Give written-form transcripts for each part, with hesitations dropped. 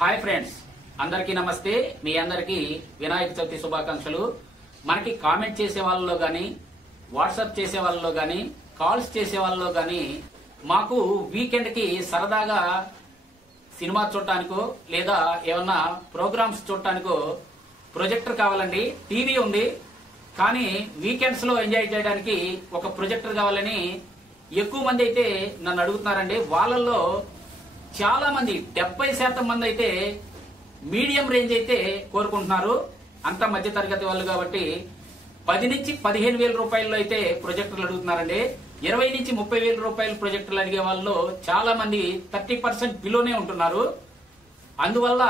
Hi friends, అందరికీ నమస్తే. మీ అందరికీ వినాయక చవితి శుభాకాంక్షలు. మనకి కామెంట్ చేసే వాళ్ళలో కానీ, వాట్సాప్ చేసే వాళ్ళలో కానీ, కాల్స్ చేసే వాళ్ళలో కానీ మాకు వీకెండ్కి సరదాగా సినిమా చూడటానికో లేదా ఏమన్నా ప్రోగ్రామ్స్ చూడటానికో ప్రొజెక్టర్ కావాలండి. టీవీ ఉంది కానీ వీకెండ్స్ లో ఎంజాయ్ చేయడానికి ఒక ప్రొజెక్టర్ కావాలని ఎక్కువ మంది అయితే నన్ను అడుగుతున్నారండి. వాళ్ళల్లో చాలా మంది 70% మంది అయితే మీడియం రేంజ్ అయితే కోరుకుంటున్నారు. అంత మధ్య తరగతి వాళ్ళు కాబట్టి 10 నుంచి 15,000 రూపాయల్లో అయితే ప్రొజెక్టర్లు అడుగుతున్నారండి. 20 నుంచి 30,000 రూపాయల ప్రొజెక్టర్లు అడిగే వాళ్ళు చాలా మంది 30% బిలోనే ఉంటున్నారు. అందువల్ల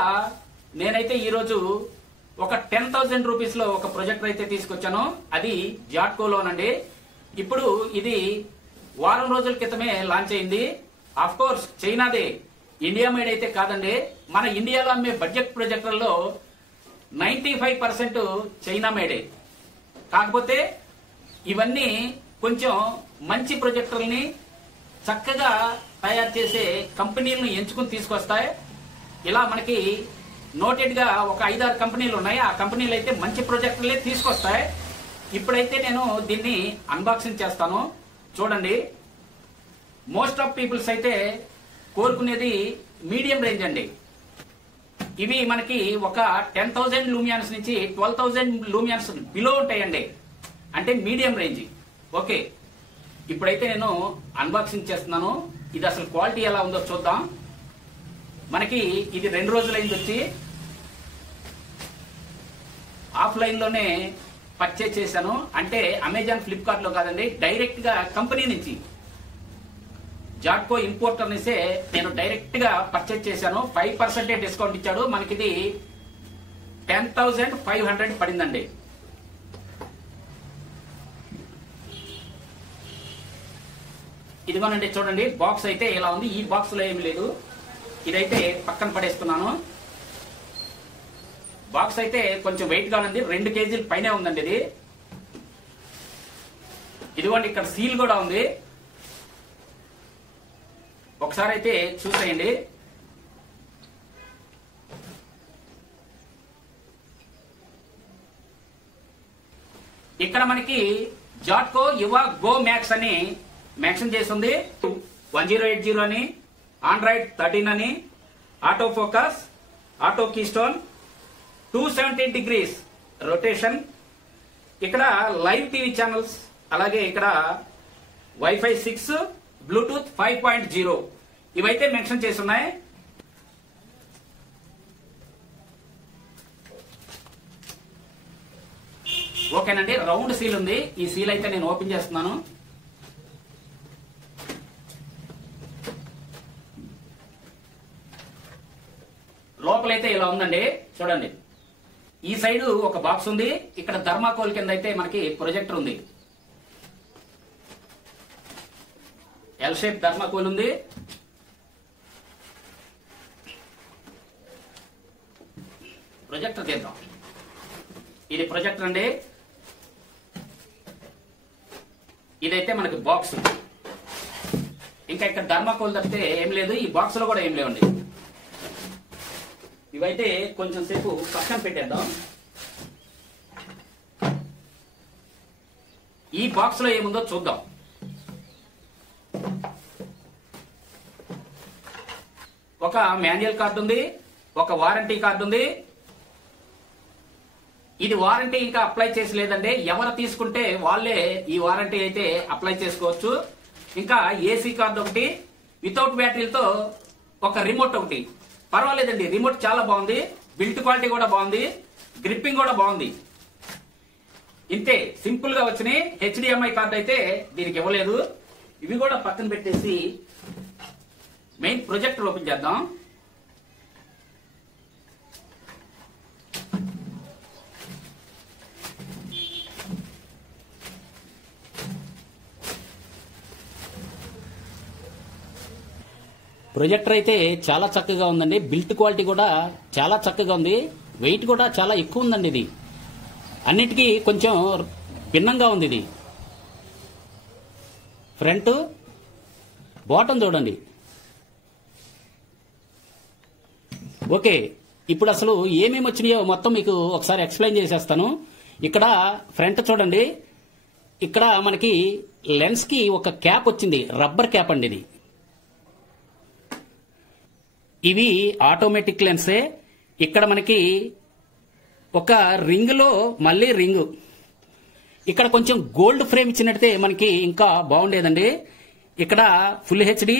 నేనైతే ఈరోజు ఒక 10,000 రూపీస్ లో ఒక ప్రొజెక్టర్ అయితే తీసుకొచ్చాను. అది జాట్కోలోనండి. ఇప్పుడు ఇది వారం రోజుల క్రితమే లాంచ్ అయింది. ఆఫ్ కోర్స్ చైనాదే, ఇండియా మేడ్ అయితే కాదండి. మన ఇండియాలో అమ్మే బడ్జెట్ ప్రొజెక్టర్లో 95% చైనా మేడే. కాకపోతే ఇవన్నీ కొంచెం మంచి ప్రొజెక్టర్ని చక్కగా తయారు చేసే కంపెనీలను ఎంచుకుని తీసుకొస్తాయి. ఇలా మనకి నోటెడ్ గా ఒక 5-6 కంపెనీలు ఉన్నాయి. ఆ కంపెనీలు అయితే మంచి ప్రొజెక్టర్లే తీసుకొస్తాయి. ఇప్పుడైతే నేను దీన్ని అన్బాక్సింగ్ చేస్తాను. చూడండి, మోస్ట్ ఆఫ్ పీపుల్స్ అయితే కోరుకునేది మీడియం రేంజ్ అండి. ఇవి మనకి ఒక 10,000 లూమియాన్స్ నుంచి 12,000 లూమియాన్స్ బిలో ఉంటాయండి. అంటే మీడియం రేంజ్. ఓకే, ఇప్పుడైతే నేను అన్బాక్సింగ్ చేస్తున్నాను. ఇది అసలు క్వాలిటీ ఎలా ఉందో చూద్దాం. మనకి ఇది 2 రోజులైంది వచ్చి. ఆఫ్లైన్ లోనే పర్చేజ్ చేశాను. అంటే అమెజాన్, ఫ్లిప్కార్ట్ లో కాదండి, డైరెక్ట్ గా కంపెనీ నుంచి జాట్కో ఇంపోర్టర్ నుంచే నేను డైరెక్ట్ గా పర్చేజ్ చేశాను. 5% డిస్కౌంట్ ఇచ్చాడు. మనకి ఇది 10,500 పడిందండి. ఇదిగోనండి, చూడండి, బాక్స్ అయితే ఇలా ఉంది. ఈ బాక్స్ లో ఏమి లేదు. ఇదైతే పక్కన పడేస్తున్నాను. బాక్స్ అయితే కొంచెం వెయిట్ గా ఉంది. 2 కేజీల పైనే ఉందండి ఇది. ఇదిగోండి, ఇక్కడ సీల్ కూడా ఉంది. ఒకసారి అయితే చూసేయండి. ఇక్కడ మనకి జాట్కో యువ గో మ్యాక్స్ అని మెన్షన్ చేసి ఉంది. 1080 అని, ఆండ్రాయిడ్ 13 అని, auto focus, auto keystone, 270 degrees rotation, ఇక్కడ లైవ్ టీవీ ఛానల్స్, అలాగే ఇక్కడ వైఫై 6, బ్లూటూత్ 5.0 ఇవైతే మెన్షన్ చేసి ఉన్నాయి. ఓకేనండి, రౌండ్ సీల్ ఉంది. ఈ సీల్ అయితే నేను ఓపెన్ చేస్తున్నాను. లోపలైతే ఇలా ఉందండి. చూడండి, ఈ సైడ్ ఒక బాక్స్ ఉంది. ఇక్కడ థర్మాకోల్ కింద అయితే మనకి ప్రొజెక్టర్ ఉంది. ఎల్ షేప్ థర్మాకోల్ ఉంది. ప్రొజెక్టర్ తీద్దాం. ఇది ప్రొజెక్టర్ అండి. ఇదైతే మనకి బాక్స్. ఇంకా ఇక్కడ థర్మాకోల్ తప్పితే ఏం లేదు. ఈ బాక్స్ లో కూడా ఏం లేవండి. ఇవైతే కొంచెం సేపు పక్కన పెట్టేద్దాం. ఈ బాక్స్ లో ఏముందో చూద్దాం. ఒక మాన్యువల్ కార్డు ఉంది, ఒక వారంటీ కార్డు ఉంది. ఇది వారంటీ ఇంకా అప్లై చేసి లేదండి. ఎవరు తీసుకుంటే వాళ్ళే ఈ వారంటీ అయితే అప్లై చేసుకోవచ్చు. ఇంకా ఏసీ కార్డు ఒకటి, వితౌట్ బ్యాటరీలతో ఒక రిమోట్ ఒకటి. పర్వాలేదండి, రిమోట్ చాలా బాగుంది. బిల్ట్ క్వాలిటీ కూడా బాగుంది, గ్రిప్పింగ్ కూడా బాగుంది. ఇంతే సింపుల్ గా వచ్చినాయి. HDMI కార్డు అయితే దీనికి ఇవ్వలేదు. ఇవి కూడా పక్కన పెట్టేసి మెయిన్ ప్రొజెక్టర్ ఓపెన్ చేద్దాం. ప్రొజెక్టర్ అయితే చాలా చక్కగా ఉందండి. బిల్ట్ క్వాలిటీ కూడా చాలా చక్కగా ఉంది. వెయిట్ కూడా చాలా ఎక్కువ ఉందండి. ఇది అన్నిటికీ కొంచెం భిన్నంగా ఉంది. ఇది ఫ్రంట్, బాటం చూడండి. ఓకే, ఇప్పుడు అసలు ఏమేమి వచ్చినాయో మొత్తం మీకు ఒకసారి ఎక్స్ప్లెయిన్ చేసేస్తాను. ఇక్కడ ఫ్రంట్ చూడండి, ఇక్కడ మనకి లెన్స్ కి ఒక క్యాప్ వచ్చింది, రబ్బర్ క్యాప్ అండి ఇది. ఇవి ఆటోమేటిక్ లెన్సే. ఇక్కడ మనకి ఒక రింగ్ లో మళ్ళీ రింగ్, ఇక్కడ కొంచెం గోల్డ్ ఫ్రేమ్ ఇచ్చినట్టే మనకి ఇంకా బాగుండేదండి. ఇక్కడ ఫుల్ హెచ్డి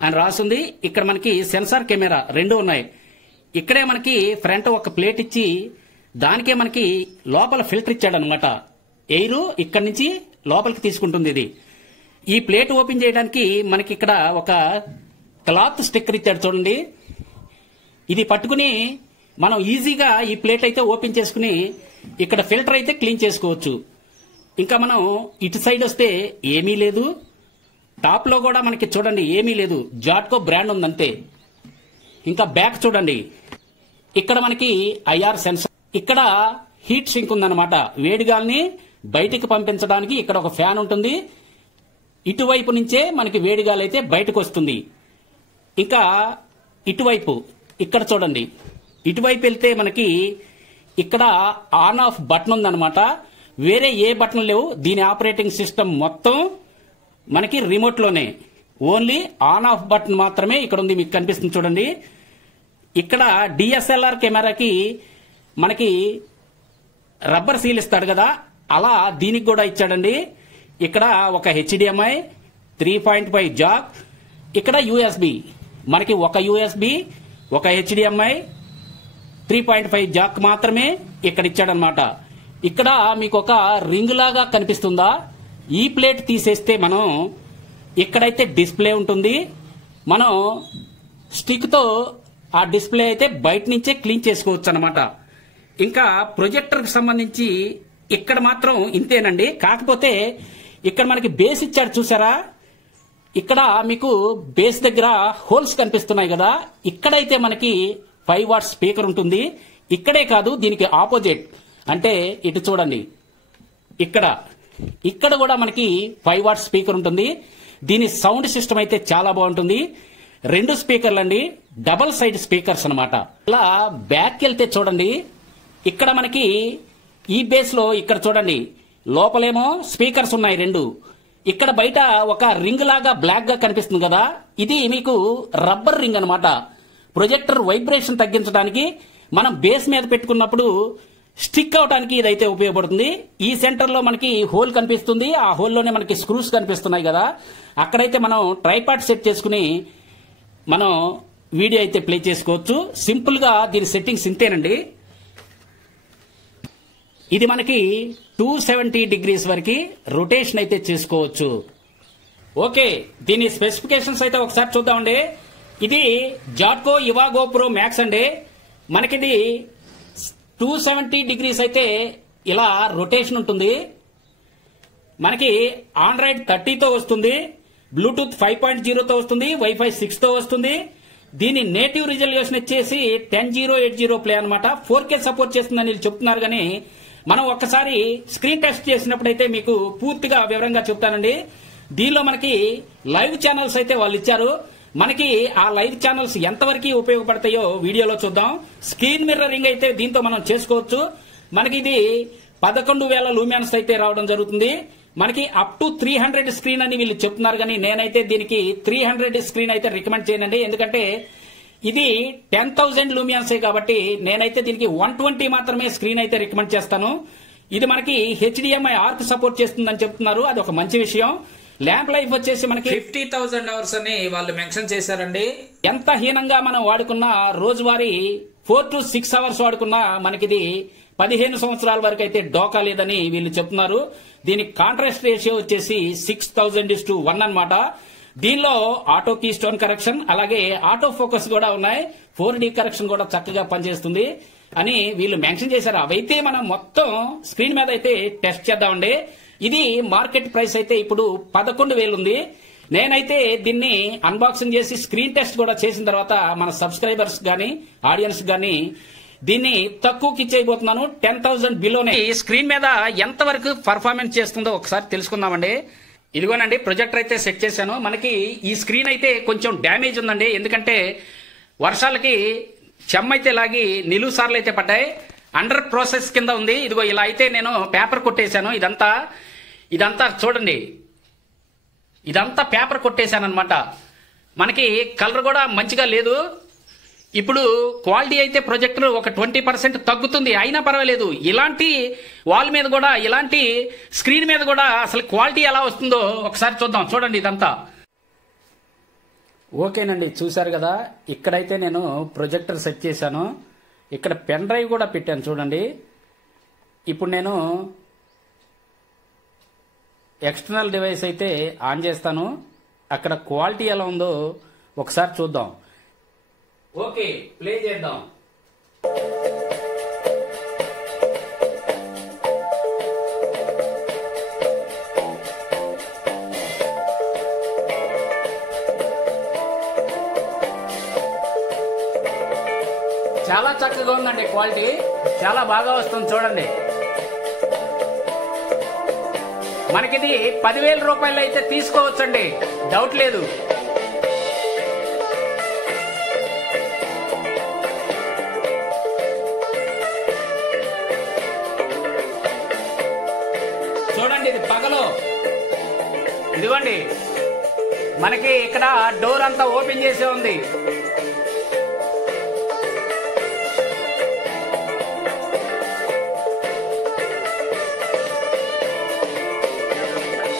అని రాసుంది. ఇక్కడ మనకి సెన్సార్ కెమెరా రెండు ఉన్నాయి. ఇక్కడే మనకి ఫ్రంట్ ఒక ప్లేట్ ఇచ్చి దానికే మనకి లోపల ఫిల్టర్ ఇచ్చాడు అనమాట. ఎయిర్ ఇక్కడ నుంచి లోపలికి తీసుకుంటుంది ఇది. ఈ ప్లేట్ ఓపెన్ చేయడానికి మనకి ఇక్కడ ఒక క్లాత్ స్టిక్కర్ ఇచ్చాడు చూడండి. ఇది పట్టుకుని మనం ఈజీగా ఈ ప్లేట్ అయితే ఓపెన్ చేసుకుని ఇక్కడ ఫిల్టర్ అయితే క్లీన్ చేసుకోవచ్చు. ఇంకా మనం ఇటు సైడ్ వస్తే ఏమీ లేదు, టాప్ లో కూడా మనకి చూడండి ఏమీ లేదు, జాట్కో బ్రాండ్ ఉందంతే. ఇంకా బ్యాక్ చూడండి, ఇక్కడ మనకి ఐఆర్ సెన్సార్, ఇక్కడ హీట్ సింక్ ఉందన్నమాట. వేడిగాల్ని బయటికి పంపించడానికి ఇక్కడ ఒక ఫ్యాన్ ఉంటుంది. ఇటువైపు నుంచే మనకి వేడిగాలి అయితే బయటకు వస్తుంది. ఇంకా ఇటువైపు ఇక్కడ చూడండి, ఇటువైపు వెళ్తే మనకి ఇక్కడ ఆన్ ఆఫ్ బటన్ ఉందన్నమాట. వేరే ఏ బటన్ లేవు. దీని ఆపరేటింగ్ సిస్టమ్ మొత్తం మనకి రిమోట్ లోనే, ఓన్లీ ఆన్ ఆఫ్ బటన్ మాత్రమే ఇక్కడ ఉంది. మీకు కనిపిస్తుంది చూడండి. ఇక్కడ డిఎస్ఎల్ఆర్ కెమెరాకి మనకి రబ్బర్ సీల్ ఇస్తాడు కదా, అలా దీనికి కూడా ఇచ్చాడండి. ఇక్కడ ఒక హెచ్డిఎంఐ 3.5 జాక్, ఇక్కడ యూఎస్బి, మనకి ఒక యూఎస్బి ఒక హెచ్డిఎంఐ 3.5 జాక్ మాత్రమే ఇక్కడ ఇచ్చాడనమాట. ఇక్కడ మీకు ఒక రింగ్ లాగా కనిపిస్తుందా? ఈ ప్లేట్ తీసేస్తే మనం ఇక్కడైతే డిస్ప్లే ఉంటుంది. మనం స్టిక్ తో ఆ డిస్ప్లే అయితే బయట నుంచే క్లీన్ చేసుకోవచ్చు అనమాట. ఇంకా ప్రొజెక్టర్ కి సంబంధించి ఇక్కడ మాత్రం ఇంతేనండి. కాకపోతే ఇక్కడ మనకి బేస్ ఇచ్చాడు చూసారా, ఇక్కడ మీకు బేస్ దగ్గర హోల్స్ కనిపిస్తున్నాయి కదా, ఇక్కడైతే మనకి 5 వాట్స్ స్పీకర్ ఉంటుంది. ఇక్కడే కాదు, దీనికి ఆపోజిట్ అంటే ఇటు చూడండి, ఇక్కడ కూడా మనకి 5 వాట్స్ స్పీకర్ ఉంటుంది. దీని సౌండ్ సిస్టమ్ అయితే చాలా బాగుంటుంది. 2 స్పీకర్లు అండి, డబల్ సైడ్ స్పీకర్స్ అనమాట. ఇలా బ్యాక్ వెళ్తే చూడండి, ఇక్కడ మనకి ఈ బేస్ లో ఇక్కడ చూడండి, లోపలేమో స్పీకర్స్ ఉన్నాయి 2. ఇక్కడ బయట ఒక రింగ్ లాగా బ్లాక్ గా కనిపిస్తుంది కదా, ఇది మీకు రబ్బర్ రింగ్ అనమాట. ప్రొజెక్టర్ వైబ్రేషన్ తగ్గించడానికి మనం బేస్ మీద పెట్టుకున్నప్పుడు స్టిక్ అవడానికి ఇదైతే ఉపయోగపడుతుంది. ఈ సెంటర్ లో మనకి హోల్ కనిపిస్తుంది, ఆ హోల్లోనే మనకి స్క్రూస్ కనిపిస్తున్నాయి కదా, అక్కడైతే మనం ట్రైపాడ్ సెట్ చేసుకుని మనం వీడియో అయితే ప్లే చేసుకోవచ్చు. సింపుల్ గా దీని సెట్టింగ్స్ ఇంతేనండి. ఇది మనకి 270 డిగ్రీస్ వరకు రొటేషన్ అయితే చేసుకోవచ్చు. ఓకే, దీని స్పెసిఫికేషన్స్ అయితే ఒకసారి చూద్దామండి. ఇది జాట్కో ఇవాగో ప్రో మ్యాక్స్ అండి. మనకిది 270 డిగ్రీస్ అయితే ఇలా రొటేషన్ ఉంటుంది. మనకి ఆండ్రాయిడ్ 30తో వస్తుంది, బ్లూటూత్ 5.0తో వస్తుంది, వైఫై 6తో వస్తుంది. దీని నేటివ్ రిజల్యూషన్ వచ్చేసి 1080 ప్లే అనమాట. 4K సపోర్ట్ చేస్తుందని వీళ్ళు చెప్తున్నారు, కానీ మనం ఒక్కసారి స్క్రీన్ టెస్ట్ చేసినప్పుడైతే మీకు పూర్తిగా వివరంగా చెప్తానండి. దీనిలో మనకి లైవ్ ఛానల్స్ అయితే వాళ్ళు ఇచ్చారు. మనకి ఆ లైవ్ ఛానల్స్ ఎంతవరకు ఉపయోగపడతాయో వీడియోలో చూద్దాం. స్క్రీన్ మిర్రరింగ్ అయితే దీంతో మనం చేసుకోవచ్చు. మనకి ఇది 11,000 లూమియాన్స్ అయితే రావడం జరుగుతుంది. మనకి అప్ టు 300 స్క్రీన్ అని వీళ్ళు చెప్తున్నారు, కానీ నేనైతే దీనికి 300 స్క్రీన్ అయితే రికమెండ్ చేయనండి. ఎందుకంటే ఇది 10,000 లూమియాన్సే కాబట్టి నేనైతే దీనికి 120 మాత్రమే స్క్రీన్ అయితే రికమెండ్ చేస్తాను. ఇది మనకి హెచ్డిఎంఐ ఆర్క్ సపోర్ట్ చేస్తుందని చెప్తున్నారు, అది ఒక మంచి విషయం. ల్యాంప్ లైఫ్ వచ్చేసి మనకి 50,000 అవర్స్ అని వాళ్ళు మెన్షన్ చేశారండి. ఎంత హీనంగా మనం వాడుకున్న రోజువారీ 4 to 6 అవర్స్ వాడుకున్నా మనకిది 15 సంవత్సరాల వరకు అయితే డోకా లేదని వీళ్ళు చెప్తున్నారు. దీని కాంట్రాస్ట్ రేషియో వచ్చేసి 6000:1 అన్నమాట. దీనిలో ఆటో కీ స్టోన్ కరెక్షన్, అలాగే ఆటో ఫోకస్ కూడా ఉన్నాయి. 4D కరెక్షన్ కూడా చక్కగా పనిచేస్తుంది అని వీళ్ళు మెన్షన్ చేశారు. అవైతే మనం మొత్తం స్క్రీన్ మీద అయితే టెస్ట్ చేద్దామండి. ఇది మార్కెట్ ప్రైస్ అయితే ఇప్పుడు 11,000 ఉంది. నేనైతే దీన్ని అన్బాక్సింగ్ చేసి స్క్రీన్ టెస్ట్ కూడా చేసిన తర్వాత మన సబ్స్క్రైబర్స్ గానీ ఆడియన్స్ గానీ దీన్ని తక్కువకి ఇచ్చేయబోతున్నాను. 10,000 బిలోనే. స్క్రీన్ మీద ఎంత వరకు పర్ఫార్మెన్స్ చేస్తుందో ఒకసారి తెలుసుకుందామండి. ఇదిగోనండి, ప్రొజెక్టర్ అయితే సెట్ చేశాను. మనకి ఈ స్క్రీన్ అయితే కొంచెం డ్యామేజ్ ఉందండి, ఎందుకంటే వర్షాలకి చెమ్మ అయితే లాగి నిలువు సార్లు అయితే పడ్డాయి. అండర్ ప్రాసెస్ కింద ఉంది. ఇదిగో ఇలా అయితే నేను పేపర్ కొట్టేశాను. ఇదంతా చూడండి, ఇదంతా పేపర్ కొట్టేశాను అనమాట. మనకి కలర్ కూడా మంచిగా లేదు. ఇప్పుడు క్వాలిటీ అయితే ప్రొజెక్టర్ ఒక 20% తగ్గుతుంది, అయినా పర్వాలేదు. ఇలాంటి వాల్ మీద కూడా, ఇలాంటి స్క్రీన్ మీద కూడా అసలు క్వాలిటీ ఎలా వస్తుందో ఒకసారి చూద్దాం. చూడండి ఇదంతా. ఓకేనండి, చూశారు కదా. ఇక్కడైతే నేను ప్రొజెక్టర్ సెట్ చేశాను. ఇక్కడ పెన్ డ్రైవ్ కూడా పెట్టాను చూడండి. ఇప్పుడు నేను ఎక్స్టర్నల్ డివైస్ అయితే ఆన్ చేస్తాను. అక్కడ క్వాలిటీ ఎలా ఉందో ఒకసారి చూద్దాం. ఓకే, ప్లే చేద్దాం. చాలా చక్కగా ఉందండి, క్వాలిటీ చాలా బాగా వస్తుంది. చూడండి, మనకిది 10,000 రూపాయలు అయితే తీసుకోవచ్చండి, డౌట్ లేదు. చూడండి, ఇది పగలు. ఇదిగోండి, మనకి ఇక్కడ డోర్ అంతా ఓపెన్ చేసే ఉంది.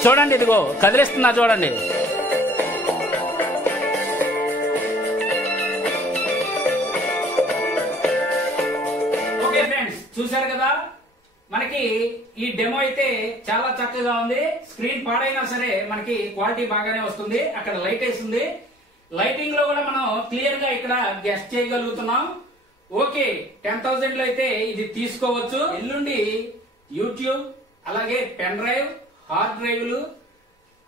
చూడండి, ఇదిగో కదిలిస్తున్నా చూడండి. ఓకే ఫ్రెండ్స్, చూశారు కదా. మనకి ఈ డెమో అయితే చాలా చక్కగా ఉంది. స్క్రీన్ పాడైనా సరే మనకి క్వాలిటీ బాగానే వస్తుంది. అక్కడ లైట్ వేస్తుంది. లైటింగ్ లో కూడా మనం క్లియర్ గా ఇక్కడ గెస్ట్ చేయగలుగుతున్నాం. ఓకే, 10,000 లో అయితే ఇది తీసుకోవచ్చు. ఎల్లుండి యూట్యూబ్, అలాగే పెన్ డ్రైవ్, హార్డ్ డ్రైవ్లు,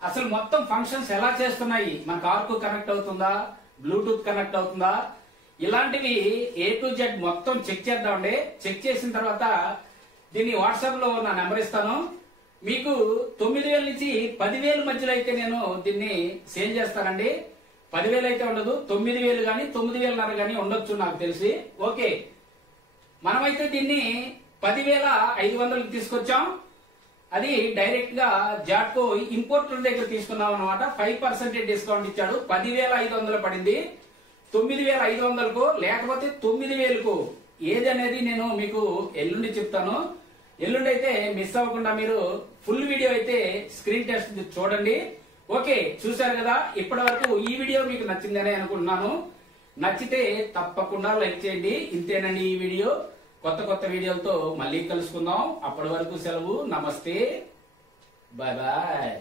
అసలు మొత్తం ఫంక్షన్స్ ఎలా చేస్తున్నాయి, మన కార్కు కనెక్ట్ అవుతుందా, బ్లూటూత్ కనెక్ట్ అవుతుందా, ఇలాంటివి A to Z మొత్తం చెక్ చేద్దామండి. చెక్ చేసిన తర్వాత దీన్ని వాట్సాప్ లో నా నెంబర్ ఇస్తాను. మీకు 9,000 నుంచి 10,000 మధ్యలో అయితే నేను దీన్ని సేల్ చేస్తానండి. 10,000 అయితే ఉండదు, 9,000 కానీ 9,500 కానీ ఉండొచ్చు నాకు తెలిసి. ఓకే, మనమైతే దీన్ని 10,500 తీసుకొచ్చాం. అది డైరెక్ట్ గా జాట్కో ఇంపోర్టర్ దగ్గర తీసుకున్నాం అనమాట. 5% డిస్కౌంట్ ఇచ్చాడు. 10,500 పడింది. 9,500కు లేకపోతే 9,000కు ఏది అనేది నేను మీకు ఎల్లుండి చెప్తాను. ఎల్లుండి అయితే మిస్ అవ్వకుండా మీరు ఫుల్ వీడియో అయితే స్క్రీన్ టెస్ట్ చూడండి. ఓకే, చూశారు కదా. ఇప్పటి వరకు ఈ వీడియో మీకు నచ్చిందని అనుకుంటున్నాను. నచ్చితే తప్పకుండా లైక్ చేయండి. ఇంతేనండి ఈ వీడియో. కొత్త వీడియోలతో మళ్ళీ కలుసుకుందాం. అప్పటి వరకు సెలవు. నమస్తే, బాయ్ బాయ్.